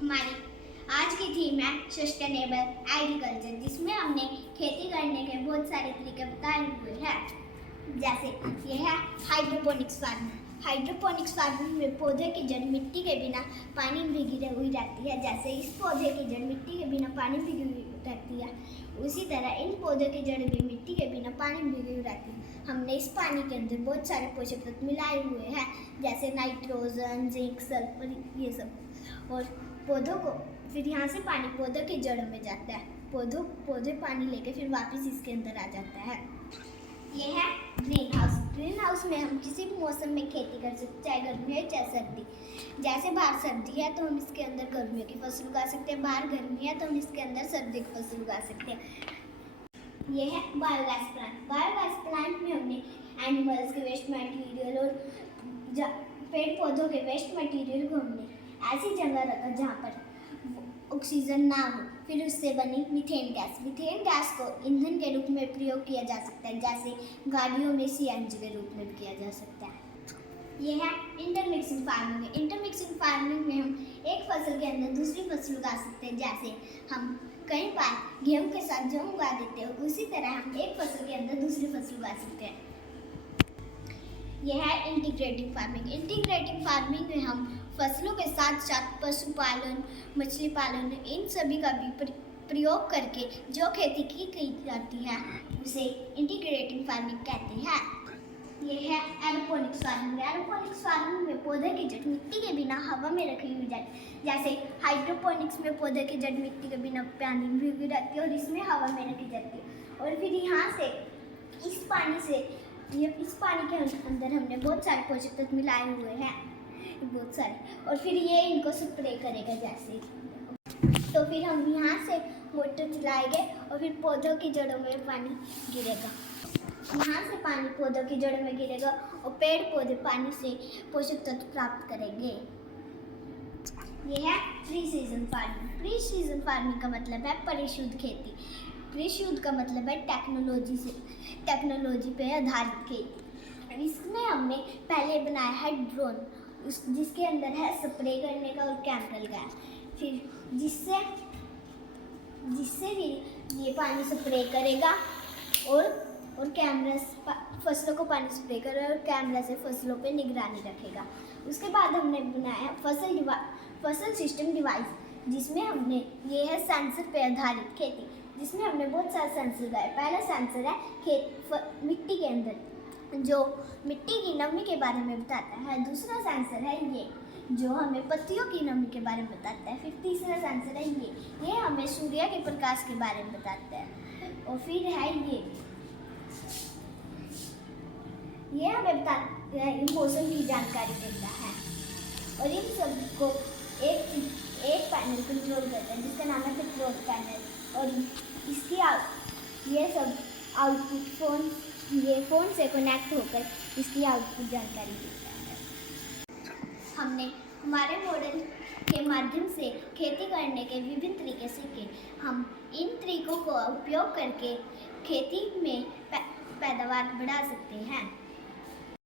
हमारी आज की थीम है सस्टेनेबल एग्रीकल्चर, जिसमें हमने खेती करने के बहुत सारे तरीके बताए हुए हैं। जैसे ये है हाइड्रोपोनिक्स फार्मिंग। हाइड्रोपोनिक्स फार्मिंग में पौधे की जड़ मिट्टी के बिना पानी में गिरे हुई रहती है। जैसे इस पौधे की जड़ मिट्टी के बिना पानी में गिरी हुई रहती है, उसी तरह इन पौधों की जड़ भी मिट्टी के बिना पानी में गिरी हुई रहती है। हमने इस पानी के अंदर बहुत सारे पोषक तत्व मिलाए हुए हैं, जैसे नाइट्रोजन, जिंक, सल्फर, ये सब। और पौधों को फिर यहाँ से पानी पौधों की जड़ों में जाता है। पौधे पानी लेके फिर वापस इसके अंदर आ जाता है। ये है ग्रीन हाउस। ग्रीन हाउस में हम किसी भी मौसम में खेती कर सकते, चाहे गर्मी है चाहे सर्दी। जैसे बाहर सर्दी है तो हम इसके अंदर गर्मियों की फसल उगा सकते हैं, बाहर गर्मी है तो हम इसके अंदर सर्दी की फसल उगा सकते हैं। ये है बायोगैस प्लांट। बायोगैस प्लांट में हमने एनिमल्स के वेस्ट मटेरियल और पेड़ पौधों के वेस्ट मटेरियल को हमने ऐसी जगह रखा जहाँ पर ऑक्सीजन ना हो, फिर उससे बनी मीथेन गैस। मीथेन गैस को ईंधन के रूप में प्रयोग किया जा सकता है, जैसे गाड़ियों में सीएनजी के रूप में किया जा सकता है। ये है इंटरमिक्सिंग फार्मिंग। इंटरमिक्सिंग फार्मिंग में हम एक फसल के अंदर दूसरी फसल उगा सकते हैं। जैसे हम कई बार गेहूं के साथ जौ उगा देते हैं, उसी तरह हम एक फसल के अंदर दूसरी फसल उगा सकते हैं। यह है इंटीग्रेटिव फार्मिंग। इंटीग्रेटिव फार्मिंग में हम फसलों के साथ साथ पशुपालन, मछली पालन, इन सभी का भी प्रयोग करके जो खेती की जाती है उसे इंटीग्रेटिव फार्मिंग कहते हैं। यह है एरोपोनिक्स फार्मिंग। एरोपोनिक्स फार्मिंग में पौधे की जड़ मिट्टी के बिना हवा में रखी हुई जाती है। जैसे हाइड्रोपोनिक्स में पौधे की जड़ मिट्टी के बिना पानी में भीगी रहती है और इसमें हवा में रखी जाती है। और फिर यहाँ से इस पानी के अंदर हमने बहुत सारे पोषक तत्व मिलाए हुए हैं, बहुत सारे। और फिर ये इनको स्प्रे करेगा जैसे, तो फिर हम यहाँ से मोटर चलाएंगे और फिर पौधों की जड़ों में पानी गिरेगा। यहाँ से पानी पौधों की जड़ों में गिरेगा और पेड़ पौधे पानी से पोषक तत्व प्राप्त करेंगे। ये है pre season farming. Pre season farming का मतलब है परिशुद्ध खेती। परिशुद्ध का मतलब है टेक्नोलॉजी पे आधारित खेती। इसमें हमने पहले बनाया है ड्रोन, जिसके अंदर है स्प्रे करने का और केमिकल का, फिर जिससे भी ये पानी स्प्रे करेगा और कैमरा फसलों को पानी स्प्रे करेगा और कैमरा से फसलों पे निगरानी रखेगा। उसके बाद हमने बनाया फसल सिस्टम डिवाइस, जिसमें हमने ये है सेंसर पे आधारित खेती, जिसमें हमने बहुत सारे सेंसर लगाए। पहला सेंसर है मिट्टी के अंदर, जो मिट्टी की नमी के बारे में बताता है। दूसरा सेंसर है ये, जो हमें पत्तियों की नमी के बारे में बताता है। फिर तीसरा सेंसर है ये हमें सूर्य के प्रकाश के बारे में बताता है। और फिर है ये हमें बताता है, मौसम की जानकारी देता है। और इन सब को एक पैनल कंट्रोल करता है, जिसका नाम है कंट्रोल पैनल। और इसकी ये सब आउटपुट फ़ोन से कनेक्ट होकर इसकी आउटपुट जानकारी देता है। हमने हमारे मॉडल के माध्यम से खेती करने के विभिन्न तरीके सीखे। हम इन तरीकों को उपयोग करके खेती में पैदावार बढ़ा सकते हैं।